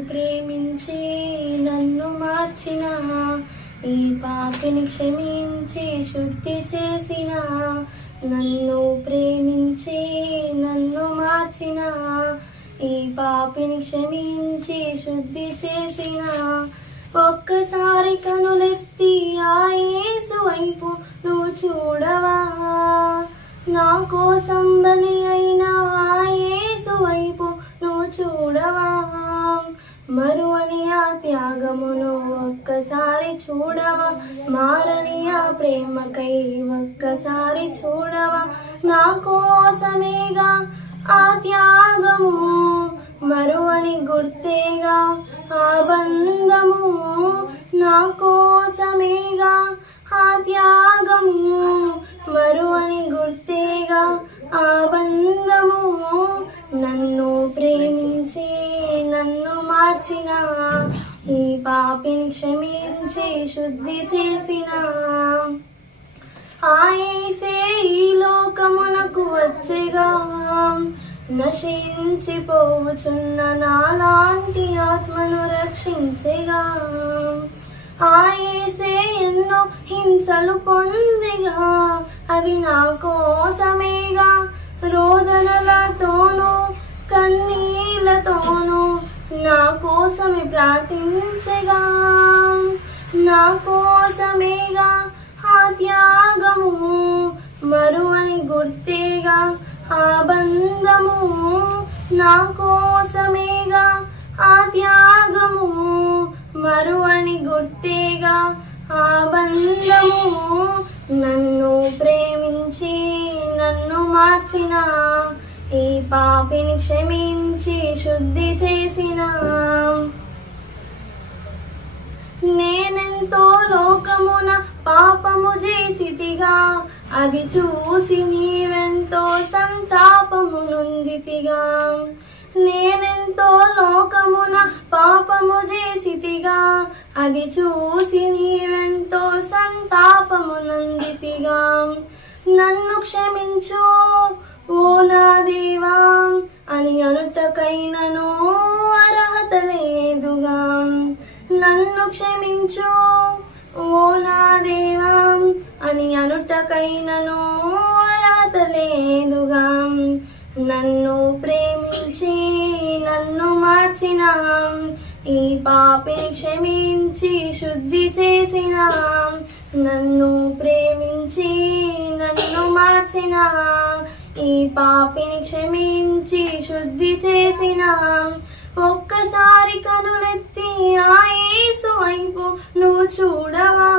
ప్రేమించి నన్ను మార్చిన ఈ పాపిని క్షమించి శుద్ధి చేసిన నన్ను ప్రేమించి నన్ను మార్చిన ఈ పాపిని క్షమించి శుద్ధి చేసిన. ఒక్కసారి కనులెత్తి ఆయేసు వైపు నువ్వు చూడవా? నా కోసం బలి అయిన ఆయేసు వైపు నువ్వు చూడవా? మరువని ఆ త్యాగమును ఒక్కసారి చూడవా? మారని ఆ ప్రేమకై ఒక్కసారి చూడవా? నా కోసమేగా ఆ త్యాగము మరువని గుర్తేగా? ఆ బంధము నా కోసమేగా మార్చిన ఈ పాపిని క్షమించి శుద్ధి చేసిన ఆయేసే ఈ లోకమునకు వచ్చేగా నశించిపోవచున్న నాలాంటి ఆత్మను రక్షించేగా ఆయేసే ఎన్నో హింసలు పొందిగా అవి నా కోసమేగా రోదనలతోనూ కన్నీళ్ళతోనూ నా కోసమే ప్రార్థించగా నా కోసమేగా ఆ త్యాగము మరువని గుర్తేగా ఆ బంధము నా కోసమేగా ఆ త్యాగము మరువని గుర్తేగా ఆ బంధము నన్ను ప్రేమించి నన్ను మార్చిన ఈ పాపిని క్షమించి శుద్ధి చేసిన. నేనెంతో లోకమున పాపము చేసితిగా. అది చూసి నీవెంతో సంతాపము నుందితిగా నేనెంతో లోకమున పాపము చేసితిగా. అది చూసి నీవెంతో సంతాపము నందితిగా నన్ను క్షమించు. అని అనుటకైనను అర్హత లేదుగా. నన్ను క్షమించు ఓ నా దేవా అని అనుటకైనను అర్హత లేదుగా. నన్ను ప్రేమించి నన్ను మార్చిన ఈ పాపిని క్షమించి శుద్ధి చేసిన. నన్ను ప్రేమించి నన్ను మార్చిన. ఈ పాపిని క్షమించి శుద్ధి చేసిన ఒక్కసారి కనులెత్తి ఆయేసు వైపు నువ్వు చూడవా?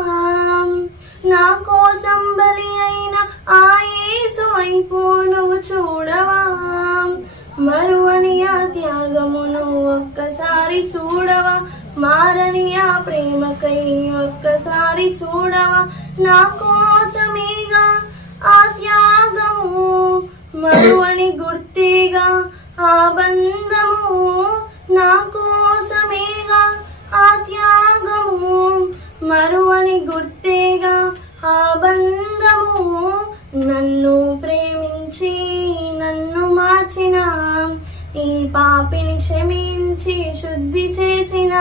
నా కోసం బలి అయిన ఆయేసు వైపు నువ్వు చూడవా? మరువని ఆ త్యాగమును ఒక్కసారి చూడవా? మారని ఆ ప్రేమకై ఒక్కసారి చూడవా? నా కోసమేగా ఆ త్యాగము మరువని గుర్తిగా ఆ బంధము నా కోసమేగా. ఆ త్యాగము మరువని గుర్తిగా ఆ బంధము నన్ను ప్రేమించి నన్ను మార్చిన. ఈ పాపిని క్షమించి శుద్ధి చేసిన.